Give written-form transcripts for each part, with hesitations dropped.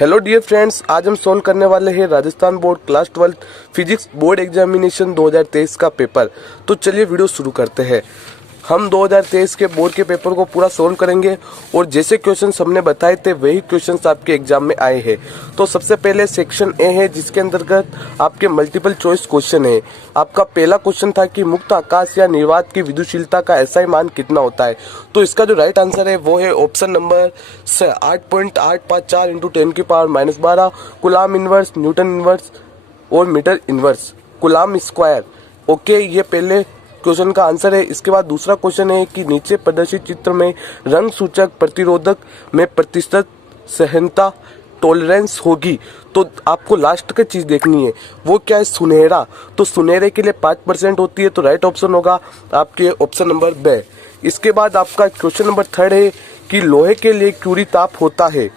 Hello dear friends, आज हम solve करने वाले हैं Rajasthan board class 12 physics board examination 2023 का पेपर। तो चलिए वीडियो शुरू करते हैं। हम 2023 के बोर्ड के पेपर को पूरा सोल्व करेंगे और जैसे क्वेश्चंस हमने बताए थे वही क्वेश्चंस आपके एग्जाम में आए हैं। तो सबसे पहले सेक्शन ए है जिसके अंतर्गत आपके मल्टीपल चॉइस क्वेश्चन है। आपका पहला क्वेश्चन था कि मुक्त आकाश या निर्वात की विद्युतशीलता का एसआई मान कितना होता है। तो इसका जो राइट आंसर है वो है option number 8.854 × 10⁻12 coulomb inverse, newton inverse और metre inverse, coulomb square. Okay, ये पहले क्वेश्चन का आंसर है। इसके बाद दूसरा क्वेश्चन है कि नीचे प्रदर्शित चित्र में रंग सूचक प्रतिरोधक में प्रतिशत सहनता टॉलरेंस होगी। तो आपको लास्ट की चीज देखनी है, वो क्या है? सुनहरा। तो सुनहरे के लिए 5% होती है, तो राइट ऑप्शन होगा आपके ऑप्शन नंबर बी। इसके बाद आपका क्वेश्चन नंबर 3 है कि लोहे के लिए क्यूरी ताप होता है।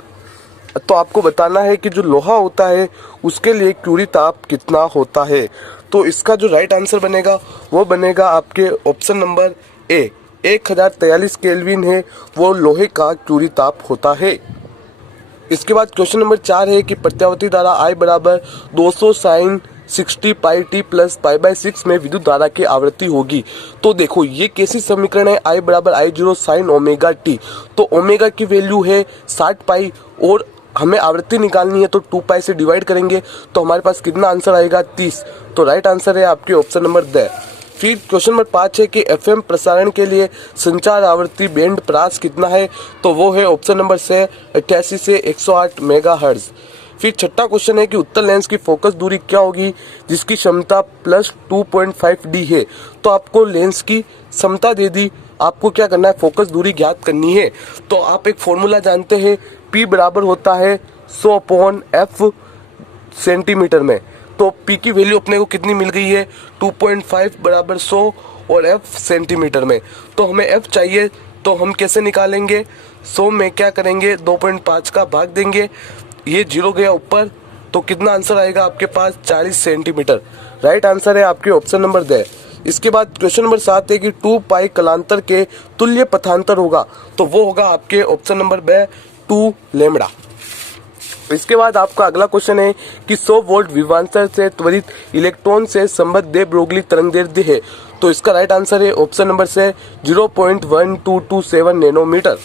तो आपको बताना है कि जो लोहा होता है उसके लिए क्यूरी ताप कितना होता है। तो इसका जो राइट आंसर बनेगा वो बनेगा आपके ऑप्शन नंबर ए, 1043 केल्विन है वो लोहे का क्यूरी ताप होता है। इसके बाद क्वेश्चन नंबर 4 है कि प्रत्यावर्ती धारा I बराबर 200 sin 60 πt प्लस π/6 में विद्युत धारा की आवृत्ति होगी। तो देखो ये कैसी समीकरण है, I बराबर I0 sin ओमेगा टी। तो ओमेगा की वैल्यू है 60 पाई और हमें आवृत्ति निकालनी है, तो 2 पाई से डिवाइड करेंगे तो हमारे पास कितना आंसर आएगा? 30। तो राइट आंसर है आपके ऑप्शन नंबर द। फिर क्वेश्चन नंबर 5 है कि एफएम प्रसारण के लिए संचार आवृत्ति बैंड प्रास कितना है। तो वो है ऑप्शन नंबर से 88 से 108 मेगाहर्ट्ज। फिर छठा क्वेश्चन है कि उत्तल लेंस की फोकस दूरी क्या होगी जिसकी क्षमता +2.5 d है। तो आपको लेंस की क्षमता दे दी, आपको क्या करना है? फोकस दूरी ज्ञात करनी है। तो आप एक फॉर्मूला जानते हैं, P बराबर होता है 100/f सेंटीमीटर में। तो P की वैल्यू अपने को कितनी मिल गई है? 2.5 बराबर 100 और f सेंटीमीटर में। तो हमें f चाहिए, तो हम कैसे निकालेंगे? 100 में क्या करेंगे? 2.5 का भाग देंगे, ये 0 गया ऊपर, तो कितना आंसर आएगा आपके पास? 40 सेंटीमीटर। राइट आंसर है आपके ऑप्शन नंबर द। इसके बाद क्वेश्चन नंबर 7 है कि 2 पाई कलांतर के तुल्य पथांतर होगा। तो वो होगा आपके ऑप्शन नंबर ब 2 लैम्बडा। इसके बाद आपका अगला क्वेश्चन है कि 100 वोल्ट विभवांतर से त्वरित इलेक्ट्रॉन से संबद्ध दे ब्रोगली तरंगदैर्ध्य है। तो इसका राइट आंसर है ऑप्शन नंबर से 0.1227 नैनोमीटर।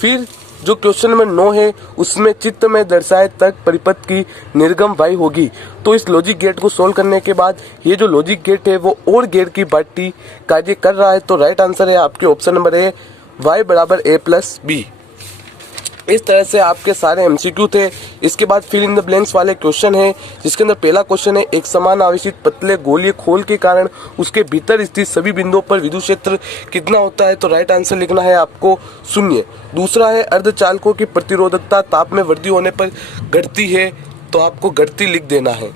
फिर जो क्वेश्चन नंबर 9 है उसमें चित्र में दर्शाए तक परिपथ की निर्गम वाई होगी। तो इस लॉजिक गेट को सोल्व करने के बाद ये जो लॉजिक गेट है वो और गेट की भांति कार्य कर रहा है। तो राइट आंसर है आपके ऑप्शन नंबर ए, y बराबर a+b। इस तरह से आपके सारे एमसीक्यू थे। इसके बाद फिल इन द ब्लैंक्स वाले क्वेश्चन है जिसके अंदर पहला क्वेश्चन है एक समान आवेशित पतले गोलीय खोल के कारण उसके भीतर स्थित सभी बिंदुओं पर विद्युत क्षेत्र कितना होता है। तो राइट आंसर लिखना है आपको 0। दूसरा है अर्धचालकों की प्रतिरोधकता ताप में वृद्धि होने पर घटती है, तो आपको घटती लिख देना है।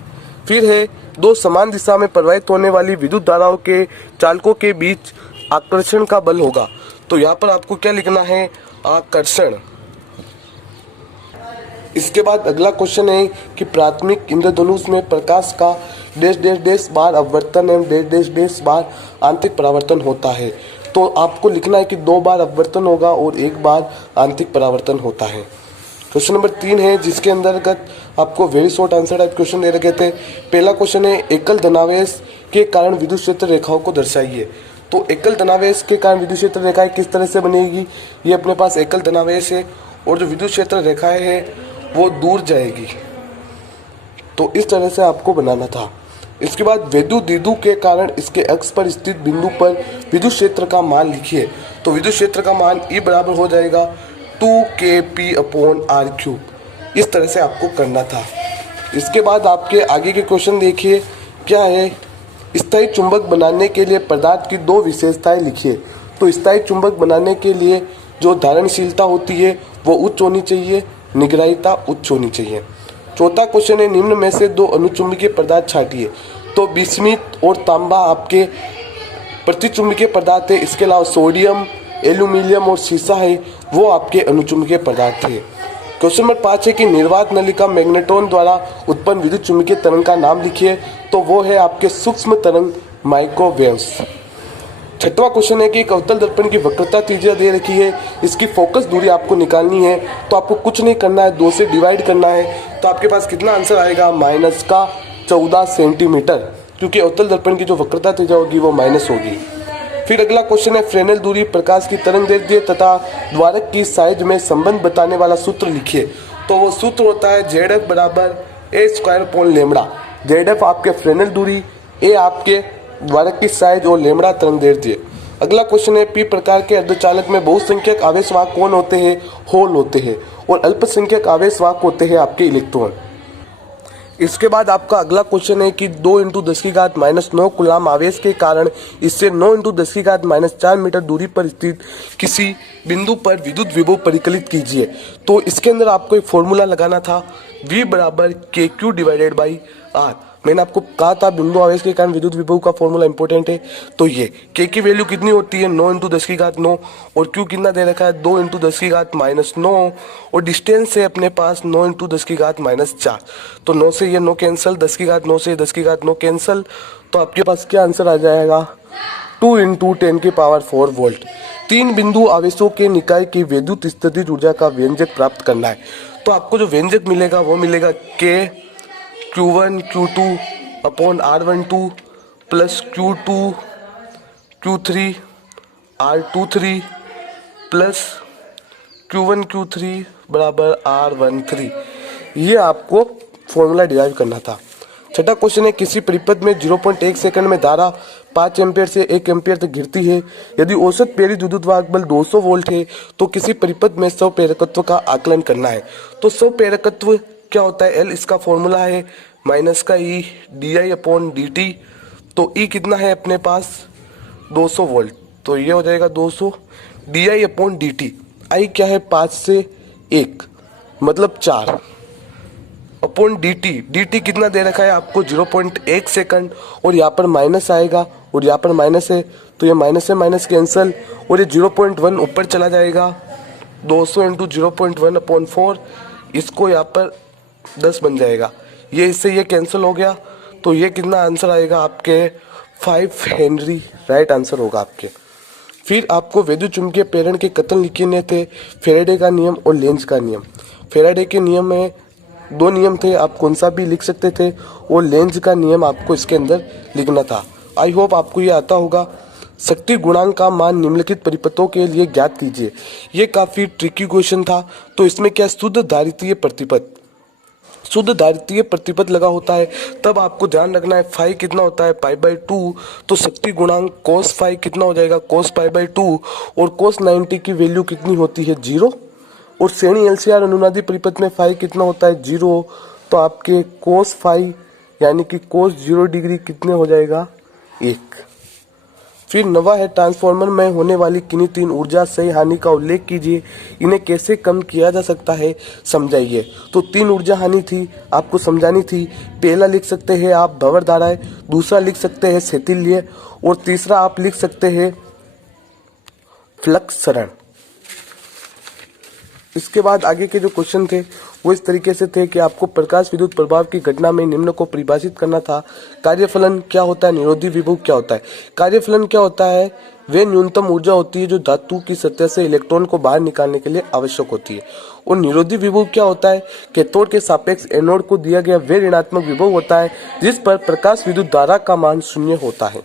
फिर है दो समान दिशा में प्रवाहित होने वाली विद्युत धाराओं के चालकों के बीच आकर्षण का बल होगा। तो यहाँ पर आपको क्या लिखना है? आकर्षण। इसके बाद अगला क्वेश्चन है कि प्राथमिक इंद्रधनुष में प्रकाश का डैश डैश डैश बार अपवर्तन एवं डैश डैश डैश बार आंतरिक परावर्तन होता है। तो आपको लिखना है कि 2 बार अपवर्तन होगा और 1 बार आंतरिक परावर्तन होता है। क्वेश्चन नंबर 3 है जिसके अंतर्गत आपको very short answer type question दे रखे थे। पहला क्वेश्चन है एकल धनावेश के कारण विद्युत क्षेत्र रेखाओं को दर्शाइए। तो एकल धनावेश के कारण विद्युत क्षेत्र रेखाएं किस तरह से बनेगी? ये अपने पास एकल धनावेश है और जो विद्युत क्षेत्र रेखाएं है वो दूर जाएगी, तो इस तरह से आपको बनाना था। इसके बाद वैद्युत द्विध्रुव के कारण इसके अक्ष पर स्थित बिंदु पर विद्युत क्षेत्र का मान लिखिए। तो विद्युत क्षेत्र का मान E बराबर हो जाएगा 2kp/r³। इस तरह से आपको करना था। इसके बाद आपके आगे के क्वेश्चन देखिए क्या है। स्थायी चुंबक बनाने के लिए पदार्थ की 2 विशेषताएं लिखिए। तो स्थायी चुंबक बनाने के लिए जो धारणशीलता होती है वो उच्च होनी चाहिए, निग्राहिता उच्च होनी चाहिए। चौथा क्वेश्चन है निम्न में से 2 अनुचुंबकीय पदार्थ छांटिए। तो बिस्मिथ और तांबा आपके प्रतिचुंबकीय पदार्थ है। इसके अलावा सोडियम, एल्यूमिनियम और सीसा है वो आपके अनुचुंबकीय पदार्थ है। क्वेश्चन नंबर 5 है कि निर्वात नलिका मैग्नेट्रॉन द्वारा उत्पन्न विद्युत चुंबकीय तरंग का नाम लिखिए। तो वो है आपके सूक्ष्म तरंग माइक्रोवेव्स। छठवां क्वेश्चन है कि एक अवतल दर्पण की वक्रता त्रिज्या दे रखी है, इसकी फोकस दूरी आपको निकालनी है। तो आपको कुछ नहीं करना है, 2 से डिवाइड करना है। तो आपके पास कितना आंसर आएगा, -14 सेंटीमीटर, क्योंकि अवतल दर्पण की जो वक्रता त्रिज्या होगी वो माइनस होगी। फिर अगला क्वेश्चन है फ्रेनेल दूरी, प्रकाश की तरंगदैर्घ्य तथा द्वारक की साइज में संबंध बताने वाला सूत्र लिखिए। तो वो सूत्र होता है ZF बराबर a²/λ। ZF आपके फ्रेनेल दूरी, ए आपके द्वारक की साइज और लैम्ब्डा तरंगदैर्घ्य। अगला क्वेश्चन है पी प्रकार के अर्धचालक में बहुसंख्यक आवेशवाहक कौन होते हैं, होल होते हैं, और अल्पसंख्यक आवेशवाहक होते हैं आपके इलेक्ट्रॉन। इसके बाद आपका अगला क्वेश्चन है कि 2 × 10⁻⁹ कूलाम आवेश के कारण इससे 9 × 10⁻⁴ मीटर दूरी पर स्थित किसी बिंदु पर विद्युत विभव परिकलित कीजिए। तो इसके अंदर आपको एक फॉर्मूला लगाना था, V बराबर KQ/R। मैंने आपको कहा था बिंदु आवेश के कारण विद्युत विभव का फॉर्मूला इंपॉर्टेंट है। तो ये K की वैल्यू कितनी होती है, 9 × 10⁹, और Q कितना दे रखा है, 2 × 10⁻⁹, और डिस्टेंस है अपने पास 9 × 10⁻⁴। तो 9 से ये 9 कैंसिल, 10⁹ से 10⁹ कैंसिल। तो आपके पास क्या आंसर आ जाएगा, 2 × 10⁴ वोल्ट। 3 बिंदु आवेशों के निकाय की विद्युत स्थितिज ऊर्जा का व्यंजक प्राप्त करना है। तो आपको जो व्यंजक मिलेगा वो मिलेगा K Q1 Q2 upon R12 plus Q2 Q3 R23 plus Q1 Q3 बराबर R13। ये आपको फॉर्मूला डिराइव करना था। छठा क्वेश्चन है किसी परिपथ में 0.1 सेकंड में धारा 5 एम्पियर से 1 एम्पियर तक गिरती है। यदि औसत प्रेरित विद्युत वाहक बल 200 वोल्ट है तो किसी परिपथ में स्वप्रेरकत्व का आकलन करना है। तो स्वप्रेरकत्व क्या होता है, L इसका फॉर्मूला है -E di/dt। तो E कितना है अपने पास, 200 वोल्ट। तो ये हो जाएगा 200 di/dt। I क्या है, 5 से 1 मतलब 4 अपॉन dt कितना दे रखा है आपको, 0.1 सेकंड, और यहाँ पर माइनस आएगा और यहाँ पर माइनस है, तो ये माइनस से माइनस कैंसिल, और ये 0.1 ऊपर चला जाएगा, 200 × 0.1/4, इसको यहाँ पर 10 बन जाएगा। ये इससे ये कैंसिल हो गया, तो ये कितना आंसर आएगा आपके 5 हेनरी, राइट आंसर होगा आपके। फिर आपको विद्युत चुंबकीय प्रेरण के कथन लिखने थे, फेराडे का नियम और लेंज का नियम। फेराडे के नियम में 2 नियम थे, आप कौन सा भी लिख सकते थे, और लेंज का नियम आपको इसके अंदर लिखना था। आई होप आपको ये आता होगा। शक्ति गुणांक का मान निम्नलिखित परिपथों के लिए ज्ञात कीजिए। ये काफ़ी ट्रिकी क्वेश्चन था। तो इसमें क्या, शुद्ध धारितीय प्रतिपथ, शुद्ध धारितीय प्रतिपथ लगा होता है, तब आपको ध्यान रखना है फाई कितना होता है, π/2। तो शक्ति गुणांक cos फाई कितना हो जाएगा, cos π/2, और cos 90 की वैल्यू कितनी होती है, 0। और श्रेणी LCR अनुनादी परिपथ में फाई कितना होता है, 0। तो आपके cos फाई यानी कि cos 0 डिग्री कितने हो जाएगा, 1। फिर नवा है, ट्रांसफार्मर में होने वाली किन्हीं 3 ऊर्जा सही हानि का उल्लेख कीजिए, इन्हें कैसे कम किया जा सकता है समझाइए। तो 3 ऊर्जा हानि थी, आपको समझानी थी। पहला लिख सकते हैं आप भंवर धाराएं, दूसरा लिख सकते हैं शैथिल्य, और तीसरा आप लिख सकते हैं फ्लक्स सरण। इसके बाद आगे के जो क्वेश्चन थे वो इस तरीके से थे कि आपको प्रकाश विद्युत प्रभाव की घटना में निम्न को परिभाषित करना था। कार्यफलन क्या होता है, निरोधी विभव क्या होता है। कार्यफलन क्या होता है, वे न्यूनतम ऊर्जा होती है जो धातु की सतह से इलेक्ट्रॉन को बाहर निकालने के लिए आवश्यक होती है। और निरोधी विभव क्या होता है, कैथोड के सापेक्ष एनोड को दिया गया वे ऋणात्मक विभव होता है जिस पर प्रकाश विद्युत धारा का मान 0 होता है।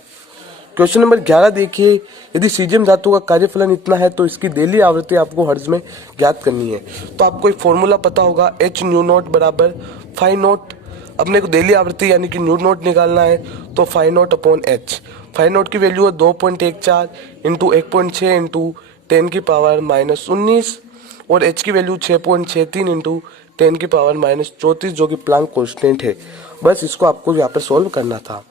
क्वेश्चन नंबर 11 देखिए, यदि सीजियम धातु का कार्यफलन इतना है तो इसकी डेली आवृत्ति आपको हर्ट्ज में ज्ञात करनी है। तो आपको एक फॉर्मूला पता होगा, H/ν बराबर φ0। अपने को डेली आवृत्ति यानी कि ν0 निकालना है, तो φ0/H। φ0 की वैल्यू है 2.14 × 1.6 × 10⁻⁻19, और H की वैल्यू 6.63 × 10⁻⁻34 जो कि प्लांक कांस्टेंट है। बस इसको आपको यहाँ पर सॉल्व करना था।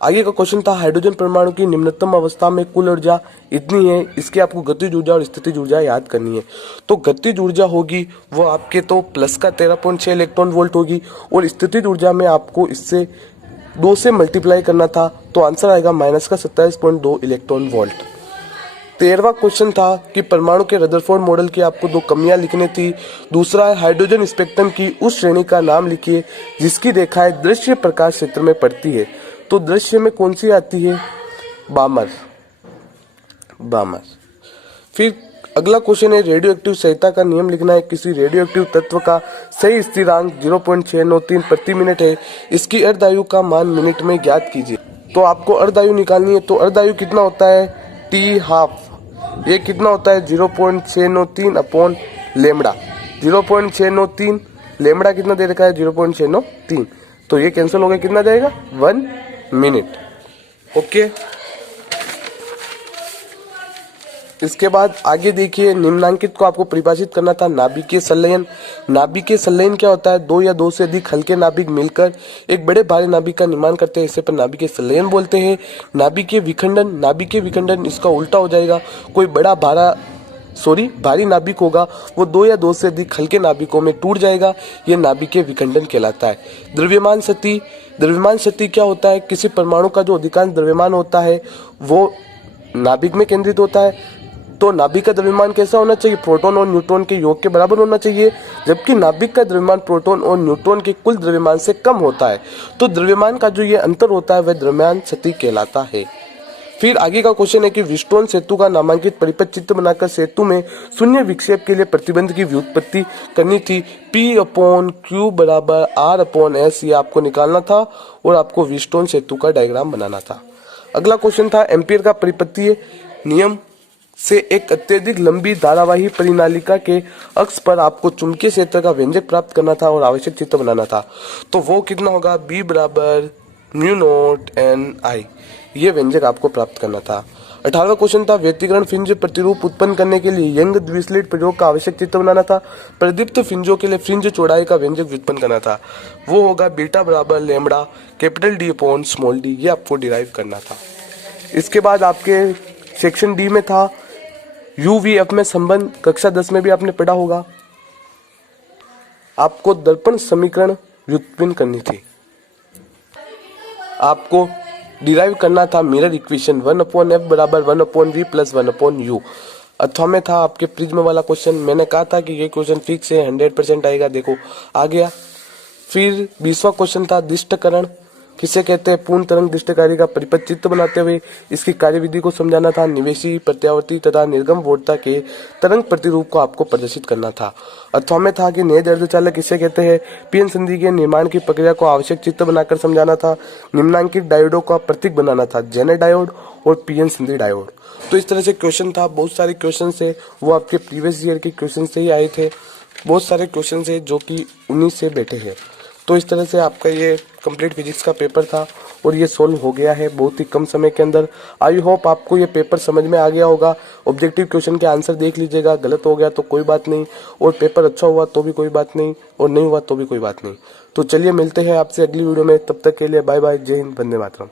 आगे का क्वेश्चन था, हाइड्रोजन परमाणु की निम्नतम अवस्था में कुल ऊर्जा इतनी है, इसकी आपको गतिज ऊर्जा और स्थितिज ऊर्जा याद करनी है। तो गतिज ऊर्जा होगी वो आपके तो प्लस का 13.6 इलेक्ट्रॉन वोल्ट होगी, और स्थितिज ऊर्जा में आपको इससे 2 से मल्टीप्लाई करना था, तो आंसर आएगा माइनस का 27.2 इलेक्ट्रॉन वोल्ट। 13वां क्वेश्चन था कि परमाणु के रदरफोर्ड मॉडल की आपको 2 कमियां लिखनी थी। दूसरा है, हाइड्रोजन स्पेक्ट्रम की उस श्रेणी का नाम लिखिए जिसकी रेखाएं दृश्य प्रकाश क्षेत्र में पड़ती है। तो दृश्य में कौन सी आती है, बामर। बामर। फिर अगला क्वेश्चन है रेडियो एक्टिव संहिता का नियम लिखना है। किसी रेडियो एक्टिव तत्व का सही स्थिरांक 0.693 प्रति मिनट है। इसकी अर्धायु का मान मिनट में ज्ञात कीजिए। तो आपको अर्धायु निकालनी है। तो अर्धायु कितना होता है, टी हाफ, ये कितना होता है 0.693 अपॉन लेमड़ा। 0.693 लेमड़ा कितना दे रखा है 0.693, तो ये कैंसिल हो गया, कितना जाएगा 1 मिनट। ओके, इसके बाद आगे देखिए, निम्नांकित को आपको परिभाषित करना था। नाभिकीय संलयन। नाभिकीय संलयन क्या होता है, दो या दो से अधिक हल्के नाभिक मिलकर एक बड़े भारी नाभिक का निर्माण करते हैं, इसे पर नाभिकीय संलयन बोलते हैं। नाभिकीय विखंडन। नाभिकीय विखंडन इसका उल्टा हो जाएगा, कोई भारी नाभिक होगा वो दो या दो से अधिक हल्के नाभिकों में टूट जाएगा, ये नाभिकीय विखंडन कहलाता है। द्रव्यमान शक्ति। द्रव्यमान शक्ति क्या होता है, किसी परमाणु का जो अधिकांश द्रव्यमान होता है वो नाभिक में केंद्रित होता है। तो नाभिक का द्रव्यमान कैसा होना चाहिए, प्रोटॉन और न्यूट्रॉन के योग के बराबर होना चाहिए, जबकि नाभिक का द्रव्यमान प्रोटॉन और न्यूट्रॉन के कुल द्रव्यमान से कम होता है। तो द्रव्यमान का जो ये अंतर होता है वह द्रव्यमान शक्ति कहलाता है। फिर आगे का क्वेश्चन है कि व्हीटस्टोन सेतु का नामांकित परिपथ चित्र बनाकर सेतु में शून्य विक्षेप के लिए प्रतिबंध की व्युत्पत्ति करनी थी। P/Q बराबर R/S ये आपको निकालना था और आपको व्हीटस्टोन सेतु का डायग्राम बनाना था। अगला क्वेश्चन था एम्पीयर का परिपत्तीय नियम से एक अत्यधिक लंबी धारावाही परिनालिका के अक्ष पर आपको चुंबकीय क्षेत्र का व्यंजक प्राप्त करना था और आवश्यक चित्र बनाना था। तो वो कितना होगा, B बराबर μ0 Ni, ये व्यंजक आपको प्राप्त करना था। 18वां क्वेश्चन था व्यतिकरण फ्रिंज प्रतिरूप उत्पन्न करने के लिए यंग द्विस्लिट प्रयोग का आवश्यक चित्र बनाना था। प्रदीप्त फ्रिंजों के लिए फ्रिंज चौड़ाई का व्यंजक व्युत्पन्न करना था। वो होगा बीटा बराबर lambda D upon small d, ये आपको डिराइव करना था। इसके बाद आपके सेक्शन डी में था UVF में संबंध, कक्षा 10 में भी आपने पढ़ा होगा। आपको दर्पण समीकरण व्युत्पन्न करनी थी, आपको डिराइव करना था मिरर इक्वेशन 1/f बराबर 1/v प्लस 1/u। अथवा में था आपके प्रिज्म वाला क्वेश्चन, मैंने कहा था कि ये क्वेश्चन फिक्स है, 100% आएगा, देखो आ गया। फिर 20वां क्वेश्चन था दिष्टकरण, किसे कहते हैं, पूर्ण तरंग दिष्टकारी का परिपथ चित्र बनाते हुए इसकी कार्यविधि को समझाना था। निवेशी, प्रत्यावर्ती तथा निर्गम वोर्ता के तरंग प्रतिरूप को आपको प्रदर्शित करना था। अथवा में था कि नेज अर्धचालक किसे कहते हैं, पीएन संधि के निर्माण की प्रक्रिया को आवश्यक चित्र बनाकर समझाना था। निम्नांकित डायोडों का प्रतीक बनाना था, जेनर डायोड और पीएन संधि डायोड। तो इस तरह से क्वेश्चन था, बहुत सारे क्वेश्चन है वो आपके प्रीवियस ईयर के क्वेश्चन से ही आए थे, बहुत सारे क्वेश्चन है जो कि 19 से बैठे हैं। तो इस तरह से आपका ये कंप्लीट फिजिक्स का पेपर था और ये सोल्व हो गया है बहुत ही कम समय के अंदर। आई होप आपको ये पेपर समझ में आ गया होगा। ऑब्जेक्टिव क्वेश्चन के आंसर देख लीजिएगा, गलत हो गया तो कोई बात नहीं, और पेपर अच्छा हुआ तो भी कोई बात नहीं, और नहीं हुआ तो भी कोई बात नहीं। तो चलिए मिलते हैं आपसे अगली वीडियो में, तब तक के लिए बाय बाय, जय हिंद, वंदे मातरम।